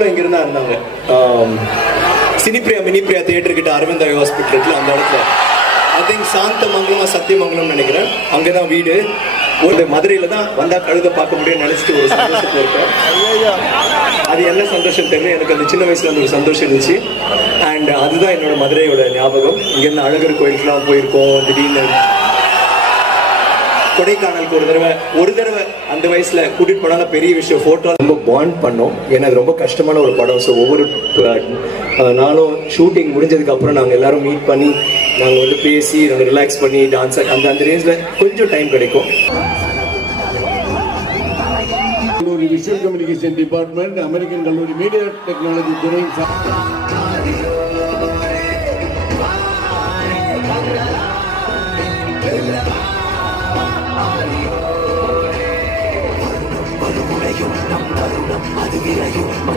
இவங்களும் இங்கிருந்தா இருந்தாங்க. சினிப்பிரியா மினிப்பிரியா தியேட்டர் கிட்ட அரவிந்த் ஹாஸ்பிட்டல் இருக்குல்ல, அந்த இடத்துல ஐ திங்க் சாந்தமங்கலமா சத்தியமங்கலம் நினைக்கிறேன், அங்கதான் வீடு. ஒரு மதுரையில தான் வந்தா கழுத பார்க்க முடியும்னு நினைச்சிட்டு ஒரு சந்தோஷத்துல இருக்கேன். அது என்ன சந்தோஷம் தெரியல, எனக்கு அந்த சின்ன வயசுல அந்த ஒரு சந்தோஷம் இருந்துச்சு. அண்ட் அதுதான் என்னோட மதுரையோட ஞாபகம். இங்கிருந்து அழகர் கோயிலுக்குலாம் போயிருக்கோம். திடீர்னு கொடைக்கானலுக்கு ஒரு தடவை அந்த வயசுல கூட்டிட்டு போனால பெரிய விஷயம். போட்டோ ரொம்ப பாண்ட் பண்ணோம், ஏன்னா அது ரொம்ப கஷ்டமான ஒரு படம். ஸோ ஒவ்வொரு நாளும் ஷூட்டிங் முடிஞ்சதுக்கு அப்புறம் நாங்கள் எல்லாரும் மீட் பண்ணி நாங்கள் வந்து பேசி நாங்கள் ரிலாக்ஸ் பண்ணி டான்ஸ் அந்த ரேஞ்சில் கொஞ்சம் டைம் கிடைக்கும். விஷுவல் கம்யூனிகேஷன் டிபார்ட்மெண்ட், அமெரிக்கன் கல்லூரி மீடியா டெக்னாலஜி துறை அது விரையும்